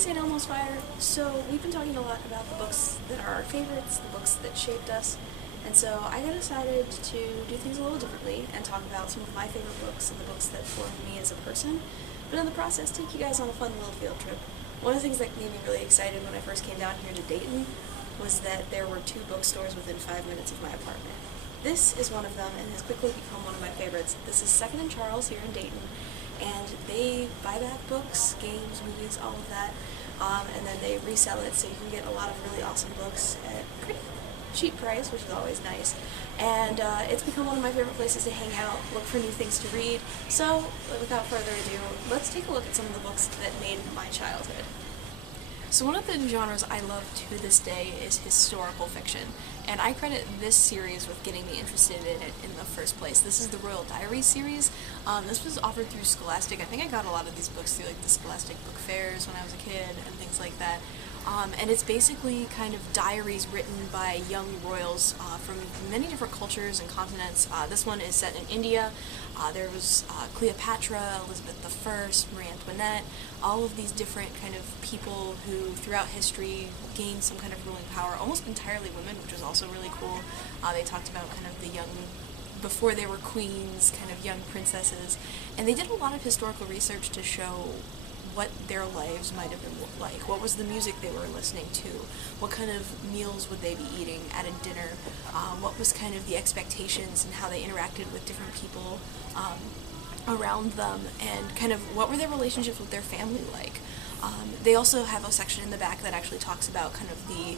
St. Elmo's Fire. So we've been talking a lot about the books that are our favorites, the books that shaped us, and so I decided to do things a little differently and talk about some of my favorite books and the books that formed me as a person, but in the process take you guys on a fun little field trip. One of the things that made me really excited when I first came down here to Dayton was that there were 2 bookstores within 5 minutes of my apartment. This is one of them and has quickly become one of my favorites. This is 2nd and Charles here in Dayton, and they buy back books, games, movies, all of that, and then they resell it, so you can get a lot of really awesome books at pretty cheap price, which is always nice. And it's become one of my favorite places to hang out, look for new things to read. So without further ado, let's take a look at some of the books that made my childhood. So one of the genres I love to this day is historical fiction, and I credit this series with getting me interested in it in the first place. This is the Royal Diaries series. This was offered through Scholastic. I think I got a lot of these books through like the Scholastic book fairs when I was a kid and things like that. And it's basically kind of diaries written by young royals from many different cultures and continents. This one is set in India. There was Cleopatra, Elizabeth I, Marie Antoinette, all of these different kind of people who throughout history gained some kind of ruling power, almost entirely women, which was also really cool. They talked about kind of the young, before they were queens, kind of young princesses, and they did a lot of historical research to show what their lives might have been like. What was the music they were listening to? What kind of meals would they be eating at a dinner? What was kind of the expectations and how they interacted with different people around them, and kind of what were their relationships with their family like. They also have a section in the back that actually talks about kind of the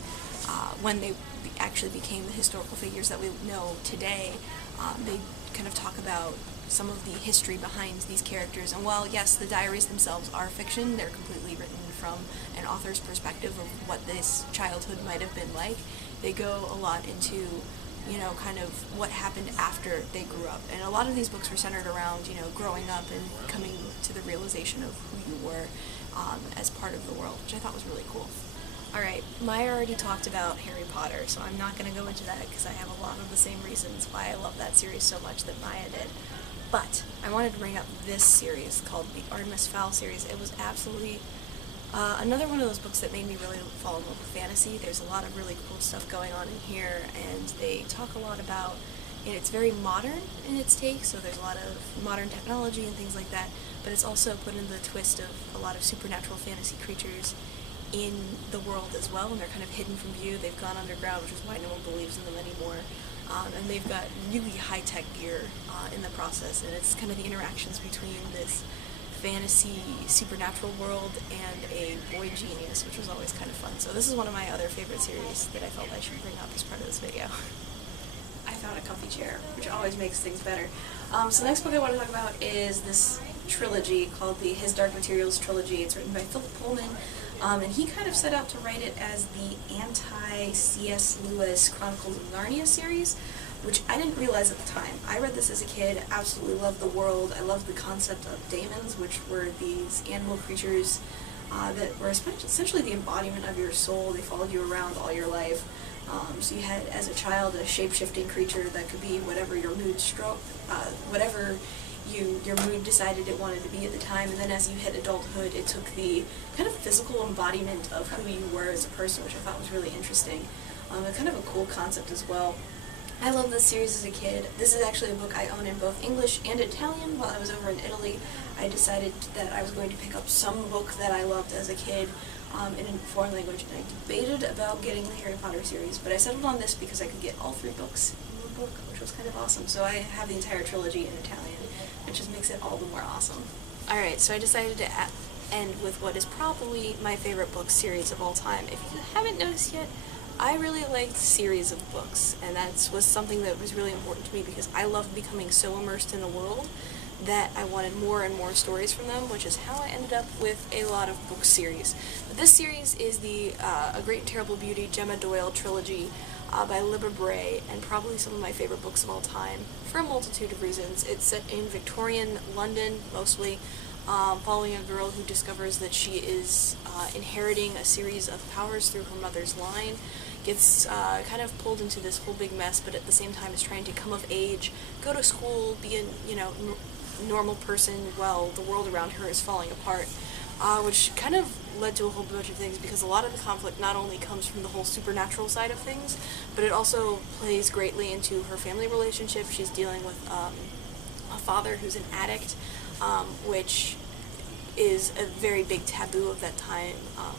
when they actually became the historical figures that we know today. They kind of talk about some of the history behind these characters, and while yes, the diaries themselves are fiction, they're completely written from an author's perspective of what this childhood might have been like. They go a lot into, you know, kind of what happened after they grew up, and a lot of these books were centered around, you know, growing up and coming to the realization of who you were as part of the world, which I thought was really cool. Alright, Maya already talked about Harry Potter, so I'm not going to go into that because I have a lot of the same reasons why I love that series so much that Maya did. But I wanted to bring up this series called the Artemis Fowl series. It was absolutely another one of those books that made me really fall in love with fantasy. There's a lot of really cool stuff going on in here, and they talk a lot about, and it's very modern in its take, so there's a lot of modern technology and things like that, but it's also put in the twist of a lot of supernatural fantasy creatures in the world as well, and they're kind of hidden from view. They've gone underground, which is why no one believes in them anymore. And they've got really high-tech gear in the process, and it's kind of the interactions between this fantasy supernatural world and a boy genius, which was always kind of fun. So this is one of my other favorite series that I felt I should bring up as part of this video. I found a comfy chair, which always makes things better. So the next book I want to talk about is this trilogy called the His Dark Materials trilogy. It's written by Philip Pullman, and he kind of set out to write it as the anti-C.S. Lewis Chronicles of Narnia series, which I didn't realize at the time. I read this as a kid, absolutely loved the world. I loved the concept of daemons, which were these animal creatures that were essentially the embodiment of your soul. They followed you around all your life. So you had, as a child, a shape-shifting creature that could be whatever your mood whatever your mood decided it wanted to be at the time, and then as you hit adulthood, it took the kind of physical embodiment of who you were as a person, which I thought was really interesting. And kind of a cool concept as well. I loved this series as a kid. This is actually a book I own in both English and Italian. While I was over in Italy, I decided that I was going to pick up some book that I loved as a kid in a foreign language, and I debated about getting the Harry Potter series, but I settled on this because I could get all 3 books in one book, which was kind of awesome. So I have the entire trilogy in Italian, which just makes it all the more awesome. Alright, so I decided to end with what is probably my favorite book series of all time. If you haven't noticed yet, I really liked series of books, and that was something that was really important to me because I loved becoming so immersed in the world that I wanted more and more stories from them, which is how I ended up with a lot of book series. But this series is the A Great and Terrible Beauty Gemma Doyle trilogy by Libba Bray, and probably some of my favorite books of all time for a multitude of reasons. It's set in Victorian London, mostly, following a girl who discovers that she is inheriting a series of powers through her mother's line, gets kind of pulled into this whole big mess, but at the same time is trying to come of age, go to school, be a normal person while the world around her is falling apart. which kind of led to a whole bunch of things, because a lot of the conflict not only comes from the whole supernatural side of things, but it also plays greatly into her family relationship. She's dealing with a father who's an addict, which is a very big taboo of that time,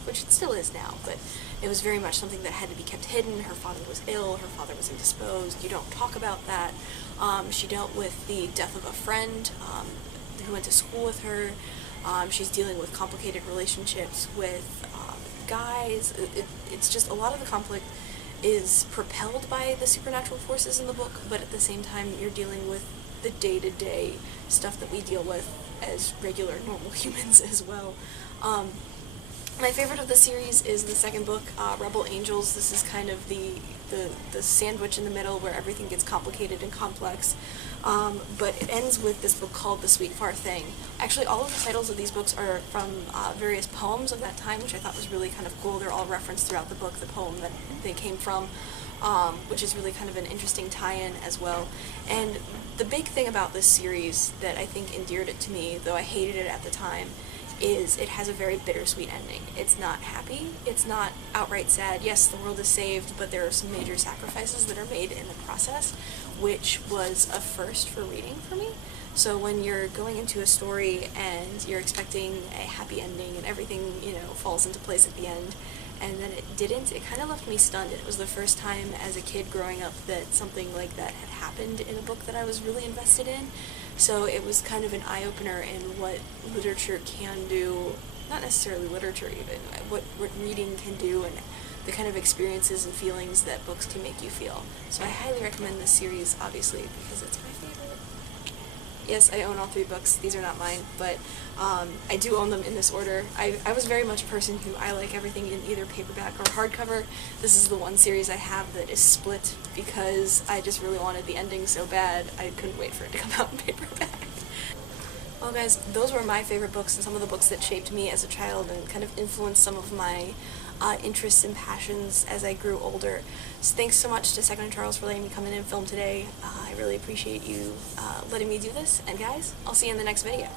which it still is now, but it was very much something that had to be kept hidden. Her father was ill, her father was indisposed, you don't talk about that. She dealt with the death of a friend who went to school with her. She's dealing with complicated relationships with guys. It's just a lot of the conflict is propelled by the supernatural forces in the book, but at the same time you're dealing with the day-to-day stuff that we deal with as regular, normal humans as well. My favorite of the series is the second book, Rebel Angels. This is kind of the sandwich in the middle where everything gets complicated and complex, but it ends with this book called The Sweet Far Thing. Actually, all of the titles of these books are from various poems of that time, which I thought was really kind of cool. They're all referenced throughout the book, the poem that they came from, which is really kind of an interesting tie-in as well. And the big thing about this series that I think endeared it to me, though I hated it at the time, is it has a very bittersweet ending. It's not happy, it's not outright sad. Yes, the world is saved, but there are some major sacrifices that are made in the process, which was a first for reading for me. So when you're going into a story and you're expecting a happy ending and everything, falls into place at the end, and then it didn't, it kind of left me stunned. It was the first time as a kid growing up that something like that had happened in a book that I was really invested in. So it was kind of an eye-opener in what literature can do, not necessarily literature even, what reading can do and the kind of experiences and feelings that books can make you feel. So I highly recommend this series, obviously, because it's my favorite. Yes, I own all 3 books. These are not mine, but I do own them in this order. I was very much a person who I like everything in either paperback or hardcover. This is the one series I have that is split because I just really wanted the ending so bad I couldn't wait for it to come out in paperback. Well guys, those were my favorite books and some of the books that shaped me as a child and kind of influenced some of my interests and passions as I grew older. So thanks so much to Second and Charles for letting me come in and film today. I really appreciate you letting me do this, and guys, I'll see you in the next video.